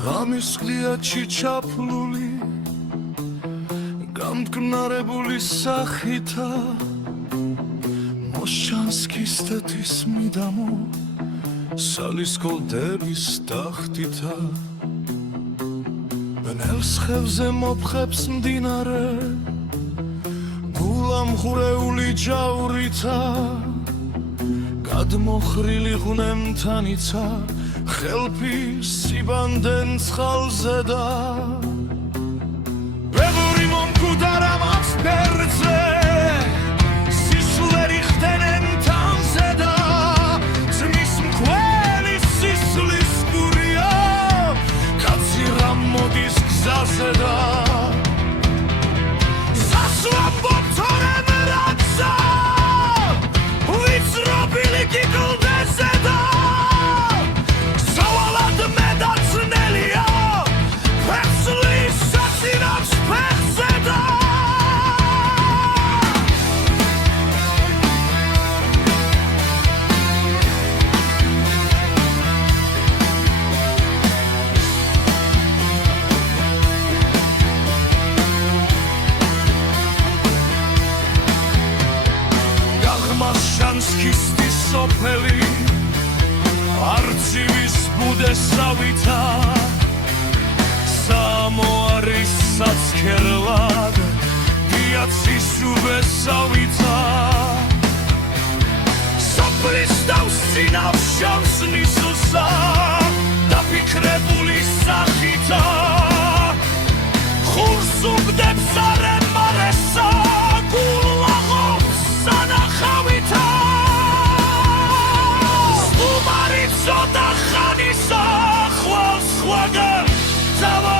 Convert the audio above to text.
ღამის ყლიაჩი ჩაფლული გამტკნარებული სახითა მოსჩანს ქისტეთის მიდამო სალისკოლდების ტახტითა ბნელს ხევზე მოფხებს მდინარე გულამხურეული ჯავრითა გადმოხრილი ღუნემთანიცა ხელფი სიბანდენ ცხალზე და ბევრი მომკვდარა მას ბერძე სისლერი ხდენენ თანზე და ძმის მქველი სისლის გურია კაცი რამ მოდის გზაზე და სასვამბობ თორემ რაცა ვიწრობილი გიგლდეზე და ქისტის სოფელი არცივის ბუდესავითა სამოარის საცქერლად დიაცის უბესავითა სოფლის დავსინავს შავს ნისლსა დაფიქრებული სახითა ხურს უგდებს არემარესა გულაღობს სანახავითა Zota Khanisa, Khwal Khwaga, Tava